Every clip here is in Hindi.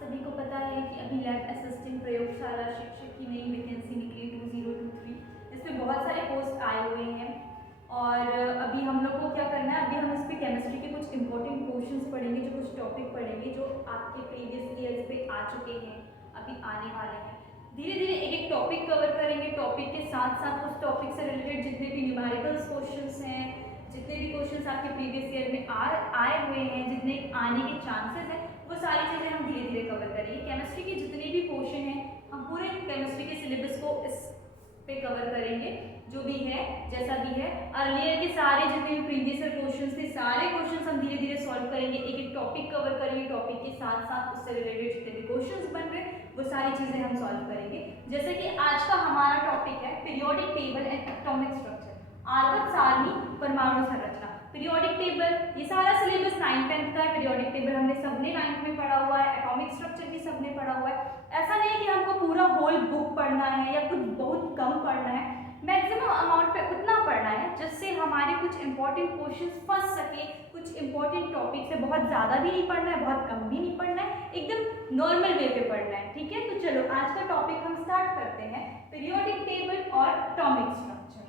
सभी को पता है कि अभी लैब असिस्टेंट प्रयोगशाला शिक्षक की नई वैकेंसी निकली 2023, इस पर बहुत सारे पोस्ट आए हुए हैं। और अभी हम लोग को क्या करना है, अभी हम इस पर केमिस्ट्री के कुछ इंपॉर्टेंट क्वेश्चंस पढ़ेंगे, जो कुछ टॉपिक पढ़ेंगे जो आपके प्रीवियस ईयर्स पे आ चुके हैं, अभी आने वाले हैं। धीरे धीरे एक एक टॉपिक कवर करेंगे, टॉपिक के साथ साथ उस टॉपिक से रिलेटेड जितने भी न्यूमेरिकल्स क्वेश्चंस हैं, जितने भी क्वेश्चंस आपके प्रीवियस ईयर में आए हुए हैं, जितने आने के चांसेस हैं, वो सारी चीज़ें हम धीरे धीरे कवर करेंगे। केमिस्ट्री के जितने भी पोर्शन हैं हम पूरे केमिस्ट्री के सिलेबस को इस पे कवर करेंगे, जो भी है जैसा भी है। अर्लियर के सारे जितने भी प्रीवियस ईयर क्वेश्चंस थे, सारे क्वेश्चंस हम धीरे धीरे सॉल्व करेंगे, एक एक टॉपिक कवर करेंगे, टॉपिक के साथ साथ उससे रिलेटेड जितने भी क्वेश्चंस बन रहे वो सारी चीज़ें हम सॉल्व करेंगे। जैसे कि आज का हमारा टॉपिक है periodic table and atomic structure, आवर्त सारणी परमाणु संरचना। पीरियोडिक टेबल ये सारा सिलेबस 9th-10th का है। पीरियोडिक टेबल हमने सबने 9th में पढ़ा हुआ है, एटॉमिक स्ट्रक्चर भी सबने पढ़ा हुआ है। ऐसा नहीं है कि हमको पूरा होल बुक पढ़ना है या कुछ बहुत कम पढ़ना है, मैक्सिमम अमाउंट पे उतना पढ़ना है जिससे हमारे कुछ इंपॉर्टेंट क्वेश्चंस फंस सके। कुछ इंपॉर्टेंट टॉपिक से बहुत ज़्यादा भी नहीं पढ़ना है, बहुत कम भी नहीं पढ़ना है, एकदम नॉर्मल वे पे पढ़ना है, ठीक है। तो चलो आज का टॉपिक हम स्टार्ट करते हैं, पीरियोडिक टेबल और एटॉमिक स्ट्रक्चर।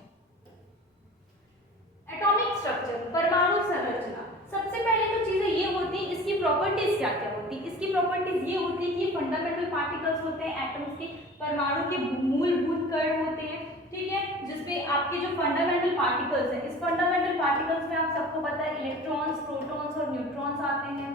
एटॉमिक स्ट्रक्चर, परमाणु संरचना। सबसे पहले तो चीजें ये होती है, इसकी प्रॉपर्टीज क्या क्या होती है। इसकी प्रॉपर्टीज ये होती है कि ये फंडामेंटल पार्टिकल्स होते हैं, एटम्स के, परमाणु के मूलभूत कण होते हैं, ठीक है, जिसमें आपके जो फंडामेंटल पार्टिकल्स हैं, इस फंडामेंटल पार्टिकल्स में आप सबको पता है इलेक्ट्रॉन्स, प्रोटॉन्स और न्यूट्रॉन्स आते हैं।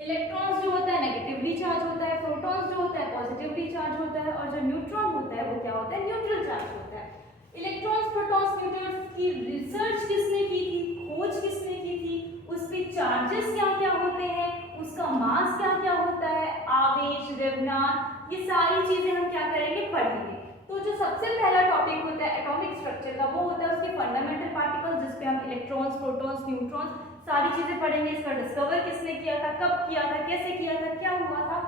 इलेक्ट्रॉन्स जो होता है नेगेटिवली चार्ज होता है, प्रोटॉन्स जो होता है पॉजिटिवली चार्ज होता है, और जो न्यूट्रॉन होता है वो क्या होता है, न्यूट्रल चार्ज होता है। इलेक्ट्रॉन्स, प्रोटॉन्स, न्यूट्रॉन्स की रिसर्च किसने की थी, खोज किसने की थी, उस पे चार्जेस क्या क्या होते हैं, उसका मास क्या क्या होता है, आवेश, द्रव्यमान, ये सारी चीजें हम क्या करेंगे, पढ़ेंगे। तो जो सबसे पहला टॉपिक होता है एटॉमिक स्ट्रक्चर का, वो होता है उसके फंडामेंटल पार्टिकल्स, जिसपे हम इलेक्ट्रॉन्स, प्रोटॉन्स, न्यूट्रॉन्स सारी चीजें पढ़ेंगे। इसका डिस्कवर किसने किया था, कब किया था, कैसे किया था, क्या हुआ था,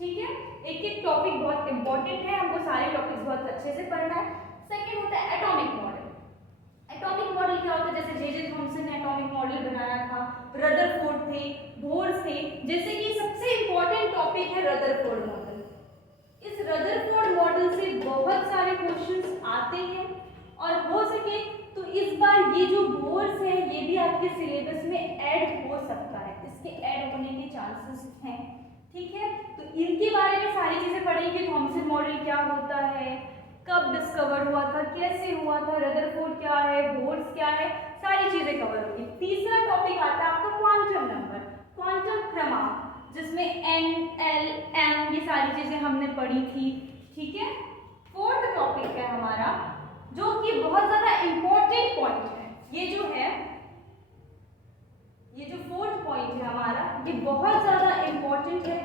ठीक है। एक एक टॉपिक बहुत इंपॉर्टेंट है, हमको सारे टॉपिक्स बहुत अच्छे से पढ़ना है। सेकेंड होता है एटॉमिक मॉडल। एटॉमिक मॉडल क्या होता है, जैसे जे थॉमसन ने एटॉमिक मॉडल बनाया था, रदरफोर्ड थे, बोर्स थे। जैसे कि सबसे इंपॉर्टेंट टॉपिक है रदरफोर्ड मॉडल। इस रदरफोर्ड मॉडल से बहुत सारे क्वेश्चंस आते हैं, और हो सके तो इस बार ये जो बोर्स है ये भी आपके सिलेबस में ऐड हो सकता है, इसके ऐड होने के चांसेस हैं, ठीक है। तो इनके बारे में सारी चीजें पढ़ेंगे, थॉमसन मॉडल क्या होता है, कब डिस्कवर हुआ था, कैसे हुआ था, रदरफोर्ड क्या है, बोर्स क्या है, सारी चीजें कवर होगी। तीसरा टॉपिक आता है आपका क्वांटम नंबर, क्वांटम क्रमांक, जिसमें n, l, m ये सारी चीजें हमने पढ़ी थी, ठीक है। फोर्थ टॉपिक है हमारा, जो कि बहुत ज्यादा इंपॉर्टेंट पॉइंट है, ये जो है, ये जो फोर्थ पॉइंट है हमारा, ये बहुत ज्यादा इंपॉर्टेंट है,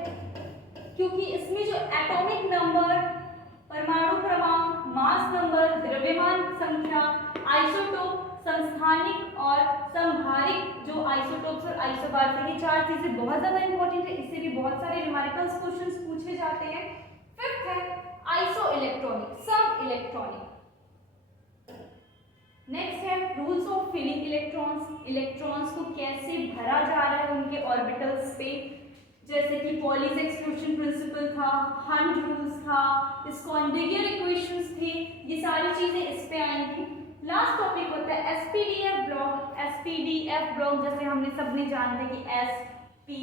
क्योंकि इसमें जो एटॉमिक नंबर, परमाणु क्रमांक, मास नंबर, द्रव्यमान संख्या, आइसोटोप, समस्थानिक और समभारिक जो आइसोटोप्स और आइसोबार्स है, ये चार चीजें बहुत ज्यादा इंपॉर्टेंट है, इससे भी बहुत सारे न्यूमेरिकल्स क्वेश्चंस पूछे जाते हैं। फिफ्थ है isoelectronic, some electronic. Next है rules of filling electrons, electrons को कैसे भरा जा रहा है उनके ऑर्बिटल्स पे, जैसे कि पॉलीज एक्सक्लूजन प्रिंसिपल था, हंट रूल्स था, स्कॉन्डिगर इक्वेशंस थे, ये सारी चीजें इस पे आएंगी। लास्ट टॉपिक होता है एसपीडीएफ ब्लॉक। एसपीडीएफ ब्लॉक जैसे हमने सबने जानते हैं कि एस, पी,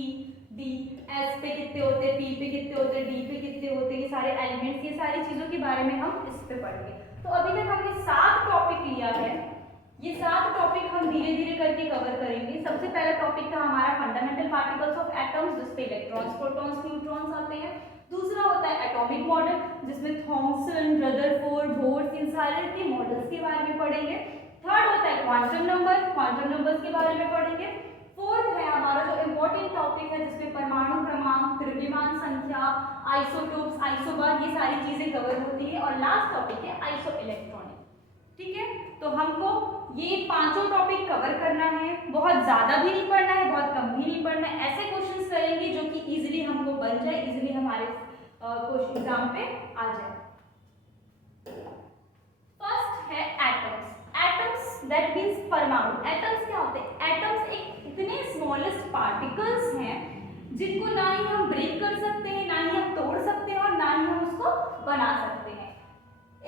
डी, एस पे कितने होते हैं, पी पे कितने होते हैं, डी पे कितने होते हैं, ये सारे एलिमेंट्स, ये सारी चीजों के बारे में हम इस पे पढ़ेंगे। तो अभी तक हमने 7 टॉपिक लिया है, ये 7 टॉपिक हम धीरे धीरे करके कवर करेंगे। सबसे पहला टॉपिक था हमारा फंडामेंटल पार्टिकल्स ऑफ एटम्स, जिसपे इलेक्ट्रॉन्स, प्रोटॉन्स, न्यूट्रॉन्स आते हैं। दूसरा होता है एटॉमिक मॉडल, जिसमें थॉमसन, रदरफोर्ड, बोर्स, इन सारे के मॉडल्स के बारे में पढ़ेंगे। थर्ड होता है क्वांटम नंबर, क्वांटम नंबर्स के बारे में पढ़ेंगे। फोर्थ है हमारा जो इम्पोर्टेंट टॉपिक है, जिसमें परमाणु क्रमांक, द्रव्यमान संख्या, आइसोटोप्स, आइसोबार, ये सारी चीजें कवर होती है। और लास्ट टॉपिक है आइसो इलेक्ट्रॉनिक, ठीक है। तो हमको ये पांचों टॉपिक कवर करना है, बहुत ज्यादा भी नहीं पढ़ना है, बहुत कम भी नहीं पढ़ना है, ऐसे क्वेश्चंस करेंगे जो कि इजीली हमको बन जाए, इजीली हमारे क्वेश्चन एग्जाम पे आ जाए। फर्स्ट है एटम्स। एटम्स दैट मींस परमाणु। एटम्स क्या होते हैं, एटम्स एक इतने स्मॉलेस्ट पार्टिकल्स हैं जिनको ना ही हम ब्रेक कर सकते हैं, ना बना सकते हैं।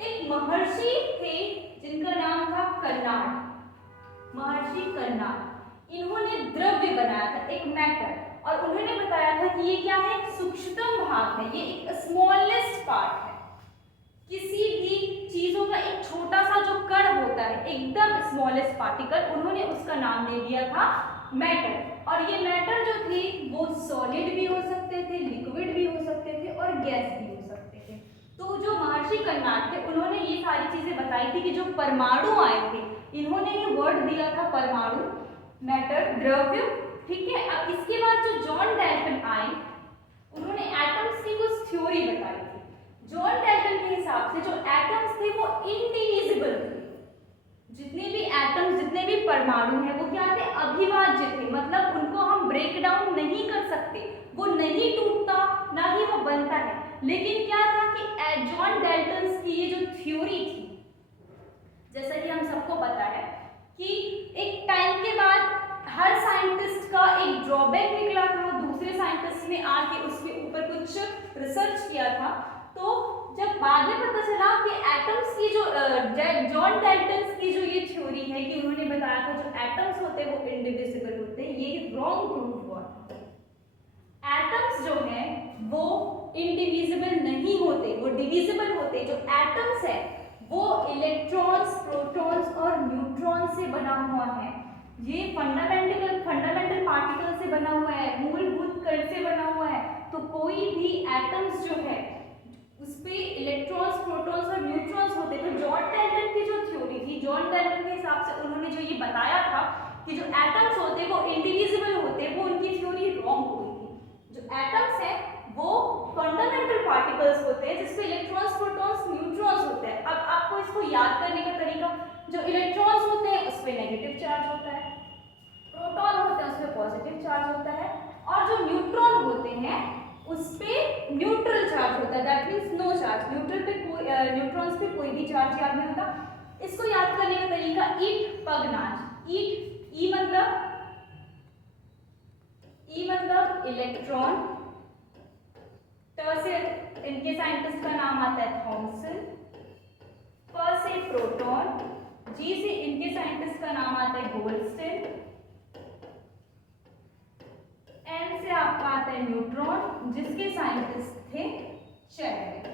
एक महर्षि थे जिनका नाम था कर्नाड, महर्षि कर्नाड। इन्होंने द्रव्य बनाया था, एक मैटर, और उन्होंने बताया था कि ये क्या है, एक सूक्ष्मतम भाग है, ये एक स्मॉलेस्ट पार्ट है। किसी भी चीजों का एक छोटा सा जो कण होता है, एकदम स्मॉलेस्ट पार्टिकल, उन्होंने उसका नाम दे दिया था मैटर। और ये मैटर जो थे वो सॉलिड भी हो सकते थे, लिक्विड भी हो सकते थे और गैस भी हो सकते थे। तो जो महर्षि कर्नाड थे उन्होंने ये सारी चीजें बताई थी कि जो परमाणु आए थे, इन्होंने ये वर्ड दिया था परमाणु, मैटर, द्रव्य, ठीक है। अब इसके बाद जो जॉन डाल्टन आए, उन्होंने एटम्स की कुछ थ्योरी बताई थी। जॉन डाल्टन के हिसाब से जो एटम्स थे वो इंडिविजिबल थे, जितने भी एटम्स, जितने भी परमाणु हैं वो क्या थे, अभिभाज्य थे, मतलब उनको हम ब्रेक डाउन नहीं कर सकते, वो नहीं टूटता, ना ही वो बनता है। लेकिन क्या था कि जॉन डाल्टन की ये जो थ्योरी थी, जैसा कि हम सबको पता है कि एक टाइम के बाद हर साइंटिस्ट का एक ड्रॉबैक निकला था, दूसरे साइंटिस्ट ने आके उसके ऊपर कुछ रिसर्च किया था। तो जब बाद में पता चला कि एटम्स की जो जॉन डाल्टन की जो ये थ्योरी है कि उन्होंने बताया था जो एटम्स होते हैं वो इंडिविजिबल होते हैं, ये रॉन्ग प्रूव हुआ। एटम्स जो हैं वो इंडिविजिबल नहीं होते, वो डिविजिबल होते। जो एटम्स है वो इलेक्ट्रॉन्स, प्रोटॉन्स और न्यूट्रॉन्स से बना हुआ है। ये फंडामेंटल पार्टिकल से बना हुआ है, मूलभूत कण से बना हुआ है। तो कोई भी एटम्स जो है उसपे इलेक्ट्रॉन्स, प्रोटॉन्स और न्यूट्रॉन्स होते। तो जॉन डाल्टन की जो थ्योरी थी, जॉन डाल्टन के हिसाब से उन्होंने जो ये बताया था कि जो एटम्स होते वो इंडिविजिबल होते, वो उनकी थ्योरी रॉन्ग हुई थी। जो एटम्स है वो फंडामेंटल पार्टिकल्स होते हैं जिसपे इलेक्ट्रॉन्स, प्रोटॉन्स, न्यूट्रॉन्स होते हैं। अब आपको इसको याद करने का तरीका, जो इलेक्ट्रॉन्स होते हैं उस पर नेगेटिव चार्ज होता है, प्रोटॉन होते हैं उस पर पॉजिटिव चार्ज होता है, और जो न्यूट्रॉन होते हैं उस पे न्यूट्रल चार्ज होता है, that means no charge. Neutrons पे कोई भी चार्ज याद नहीं होता। इसको याद करने का तरीका, ईट पगनाज, ईट, ई मतलब इलेक्ट्रॉन, ट से इनके साइंटिस्ट का नाम आता है थॉमसन, प से प्रोटॉन, जी से इनके साइंटिस्ट का नाम आता है गोल्डस्टीन, एन से आपका आता है न्यूट्रॉन जिसके साइंटिस्ट थे चैडविक।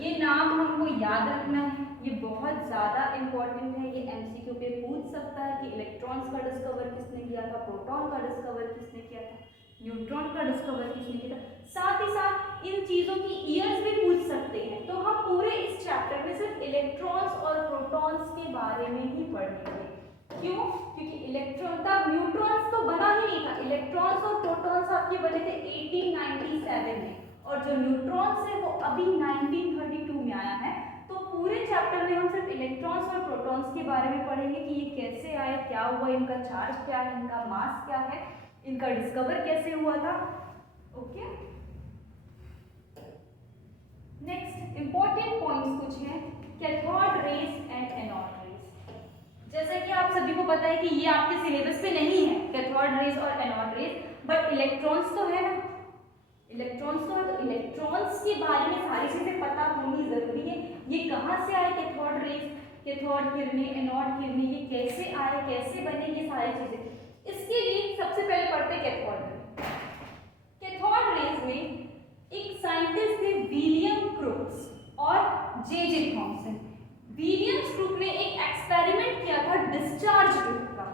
ये नाम हमको याद रखना है, ये बहुत ज्यादा इंपॉर्टेंट है। ये एमसीक्यू पे पूछ सकता है कि इलेक्ट्रॉन्स का डिस्कवर किसने किया था, प्रोटॉन का डिस्कवर किसने किया था, न्यूट्रॉन का डिस्कवर किसने किया था। साथ ही साथ इन चीजों की ईयर्स भी पूछ सकते हैं। तो हम पूरे इस चैप्टर में सिर्फ इलेक्ट्रॉन्स और प्रोटॉन्स के बारे में ही पढ़ेंगे। क्यों? क्योंकि इलेक्ट्रॉन तब न्यूट्रॉन्स तो बना ही नहीं था। इलेक्ट्रॉन्स और प्रोटॉन्स आपके बने थे 1897 में, और जो न्यूट्रॉन्स है वो अभी 1932 में आया है। तो पूरे चैप्टर में हम सिर्फ इलेक्ट्रॉन्स और प्रोटॉन्स के बारे में पढ़ेंगे कि ये कैसे आए, क्या हुआ, इनका चार्ज क्या है, इनका मास क्या है, इनका डिस्कवर कैसे हुआ था। ओके, नेक्स्ट इंपॉर्टेंट पॉइंट्स कुछ हैं, cathode rays and anode rays. जैसा कि आप सभी को पता है कि ये आपके सिलेबस पे नहीं है कैथोड रेज और एनोड रेज, बट इलेक्ट्रॉन्स तो है ना, इलेक्ट्रॉन्स तो है। तो इलेक्ट्रॉन्स के बारे में सारी चीजें पता होनी जरूरी है। ये कहाँ से आए कैथोड रेज, कैथोड किरणें, एनोड किरणें, ये कैसे आए, कैसे बने, ये सारी चीजें। इसके लिए सबसे पहले पढ़ते हैं कैथोड रेज। कैथोड रेज में एक साइंटिस्ट थे विलियम क्रूक्स और जे थॉमसन। विलियम क्रूक ने एक एक्सपेरिमेंट किया था डिस्चार्ज ट्यूब का।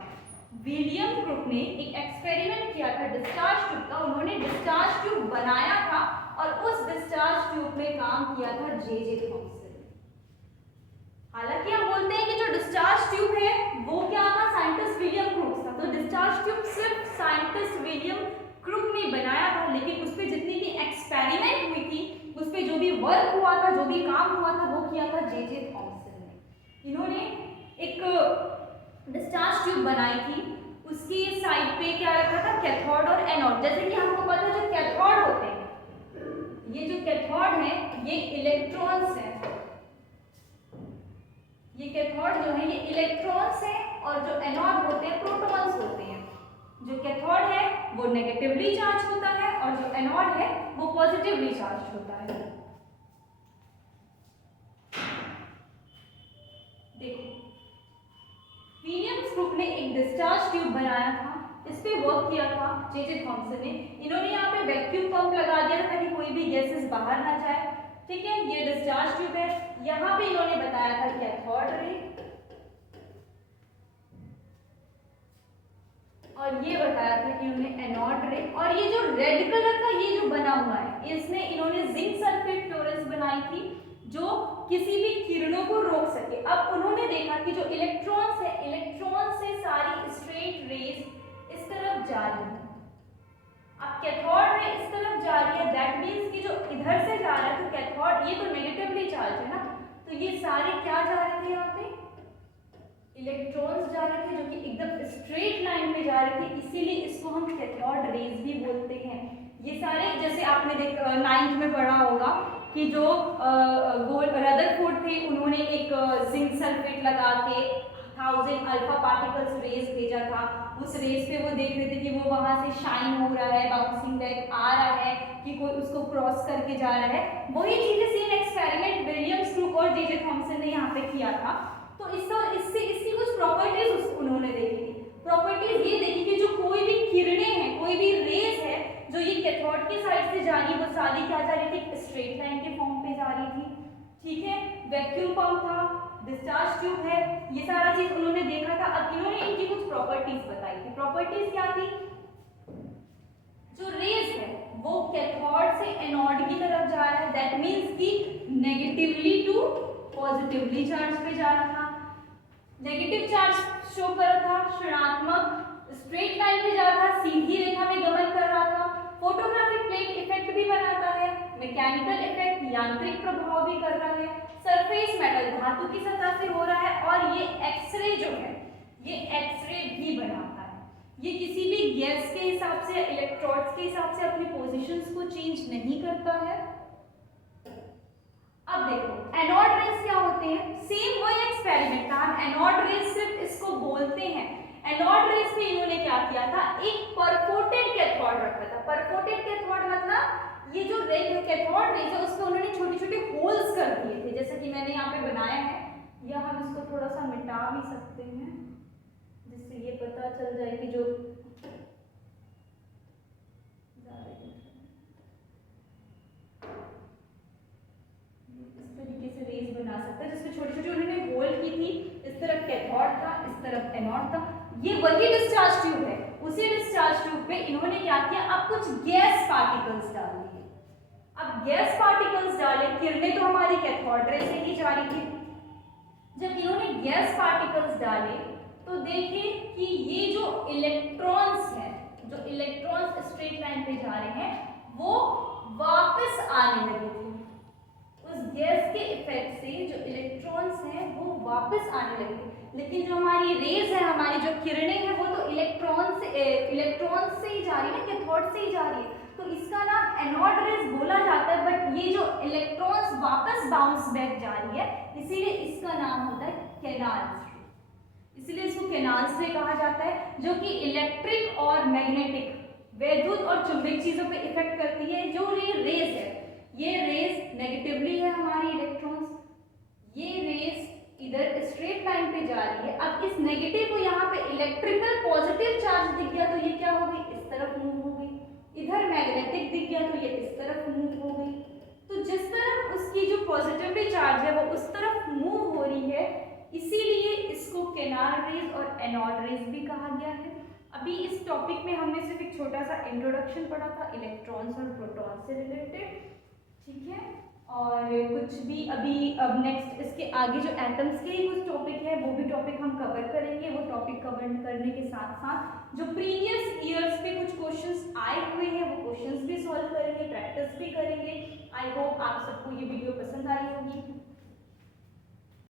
विलियम क्रूक ने एक एक्सपेरिमेंट किया था डिस्चार्ज ट्यूब का। उन्होंने डिस्चार्ज ट्यूब बनाया था और उस डिस्चार्ज ट्यूब में काम किया था जे थॉमसन। हालांकि हम बोलते हैं कि जो डिस्चार्ज ट्यूब है वो क्या था, साइंटिस्ट विलियम क्रूक था। तो डिस्चार्ज ट्यूब सिर्फ साइंटिस्ट विलियम क्रूक ने बनाया था, लेकिन उस पर जितनी भी एक्सपेरिमेंट हुई थी, उस पर जो भी वर्क हुआ था, जो भी काम हुआ था, वो किया था जे थॉमसन ने। इन्होंने एक डिस्चार्ज ट्यूब बनाई थी, उसकी साइड पे क्या रखा था, कैथोड और एनोड। जैसे कि हमको पता है जो कैथोड होते हैं, ये जो कैथोड है ये इलेक्ट्रॉन्स है, ये कैथोड जो है ये इलेक्ट्रॉन्स है, और जो एनोड होते हैं प्रोटॉन्स होते हैं। जो कैथोड है वो नेगेटिवली चार्ज होता है और जो एनोड है वो पॉजिटिवली चार्ज होता है। उन्होंने एक डिस्चार्ज ट्यूब बनाया था, इस पे वर्क किया था जे थॉमसन ने। इन्होंने यहाँ पे वैक्यूम पंप लगा दिया था ताकि कोई भी गैसेस बाहर ना जाए, ठीक है। ये डिस्चार्ज ट्यूब है। यहाँ पे इन्होंने बताया था कैथोड रे, और ये बताया था कि इन्होंने एनोड रे। और ये जो रेड कलर का ये जो बना हुआ है, इसमें इन्होंने जिंक सल्फेट फ्लोरेंस बनाई थी जो किसी भी किरणों को रोक सके। अब उन्होंने देखा कि जो इलेक्ट्रॉन्स है, इलेक्ट्रॉन से सारी स्ट्रेट रेज इस तरफ जा रही है। अब कैथोड रे इस तरफ जा रही है, दैट मींस कि जो इधर से जा रहा है, तो कैथोड ये तो नेगेटिवली चार्ज है ना, तो ये सारे क्या जा रहे थे, यहाँ पे इलेक्ट्रॉन्स जा रहे थे जो कि एकदम स्ट्रेट लाइन में जा रहे थे, इसीलिए इसको हम कैथोड रेज भी बोलते हैं। ये सारे, जैसे आपने 9th में पढ़ा होगा कि जो रदरफोर्ड थे, उन्होंने एक जिंक सल्फेट लगा के 1000 अल्फा पार्टिकल्स रेज भेजा था। उस रेज पे वो देख रहे थे कि वो वहां से शाइन हो रहा है, बाउंसिंग बैक आ रहा है, कि कोई उसको क्रॉस करके जा रहा है। वही चीजें सेम एक्सपेरिमेंट विलियम्स क्रूक और जे थॉमसन ने यहाँ पे किया था। तो इसकी कुछ प्रॉपर्टीज उन्होंने देखी थी। प्रॉपर्टीज ये देखी कि जो कोई भी किरणें हैं, कोई भी रेज है जो ये कैथोड की साइड से जा रही, वो सारी क्या जा रही थी, स्ट्रेट लाइन के फॉर्म पे जा रही थी, ठीक है। वैक्यूम पंप था, डिस्चार्ज ट्यूब है, ये सारा चीज उन्होंने देखा था। अब इन्होंने इनकी कुछ प्रॉपर्टीज बताई थी। प्रॉपर्टीज क्या थी, जो रेज है वो कैथोड से एनोड की तरफ जा रहा है, दैट मींस कि नेगेटिवली टू पॉजिटिवली चार्ज पे जा रहा था। नेगेटिव चार्ज शो कर रहा था, ऋणात्मक स्ट्रेट लाइन में जा रहा था, सीधी रेखा में गमन कर रहा था। फोटोग्राफिक प्लेट इफेक्ट भी बनाता है, मैकेनिकल इफेक्ट यांत्रिक प्रभाव भी कर रहा है, सरफेस मेटल धातु की सतह से हो रहा है, और ये एक्सरे जो है ये एक्सरे भी बनाता है। ये किसी भी गैस के हिसाब से, इलेक्ट्रोड्स के हिसाब से अपनी पोजीशंस को चेंज नहीं करता है। अब देखो एनोड रेज क्या होते हैं, सेम वही एक्सपेरिमेंट था। हम एनोड रेज सिर्फ इसको बोलते हैं। एनोड रेज में इन्होंने क्या किया था, एक परफोर्टेड कैथोड रखा था। परफोर्टेड कैथोड मतलब ये जो कैथोड रेज है उसको उन्होंने छोटे छोटे होल्स कर दिए थे, जैसे कि मैंने यहाँ पे बनाया है, या हम इसको थोड़ा सा मिटा भी सकते हैं जिससे ये पता चल जाए कि जो बना सकते हैं, जिसमें छोटी छोटी उन्होंने होल की थी। इस तरफ कैथोड था, इस तरफ एनोड था। ये वही डिस्चार्ज ट्यूब है। उसी डिस्चार्ज ट्यूब पे इन्होंने क्या किया, अब कुछ गैस पार्टिकल्स डाल दिए। अब गैस पार्टिकल्स डाले, किरणें तो हमारी कैथोड रे से ही जा रही थी। जब इन्होंने गैस पार्टिकल्स डाले तो देखे कि ये जो इलेक्ट्रॉन्स हैं, जो इलेक्ट्रॉन्स स्ट्रेट लाइन पे जा रहे हैं, वो वापस आने लगे थे। उस गैस के इफेक्ट से जो इलेक्ट्रॉन्स हैं वो वापस आने लगे। लेकिन जो हमारी रेज है, हमारी जो किरणें हैं, वो तो इलेक्ट्रॉन से ही जा रही है ना, कैथोड से ही जा रही है, तो इसका नाम एनोड रेज बोला जाता है। बट ये जो इलेक्ट्रॉन्स वापस बाउंस बैक जा रही है, इसीलिए इसका नाम होता है केनाल्स रे। इसीलिए इसको केनाल्स रे कहा जाता है, जो कि इलेक्ट्रिक और मैग्नेटिक, वैद्युत और चुंबकीय चीजों पे इफेक्ट करती है। जो रेज है, ये रेज नेगेटिवली है हमारी इलेक्ट्रॉन्स, ये रेज इधर स्ट्रेट लाइन पे जा रही है। अब इस नेगेटिव को यहाँ पे इलेक्ट्रिकल पॉजिटिव चार्ज दिख गया तो ये क्या हो गई, इस तरफ मूव हो गई। इधर मैग्नेटिक दिख गया तो ये इस तरफ मूव हो गई। तो जिस तरफ उसकी जो पॉजिटिवली चार्ज है वो उस तरफ मूव हो रही है, इसीलिए इसको केनाल रेज और एनोड रेज भी कहा गया है। अभी इस टॉपिक में हमने सिर्फ एक छोटा सा इंट्रोडक्शन पढ़ा था इलेक्ट्रॉन्स और प्रोटॉन्स से रिलेटेड, ठीक है। और कुछ भी अभी अब नेक्स्ट इसके आगे जो एटम्स के ही कुछ टॉपिक है वो भी टॉपिक हम कवर करेंगे। वो टॉपिक कवर करने के साथ साथ जो प्रीवियस ईयर्स पे कुछ क्वेश्चंस आए हुए हैं वो क्वेश्चंस भी सॉल्व करेंगे, प्रैक्टिस भी करेंगे। आई होप आप सबको ये वीडियो पसंद आई होगी।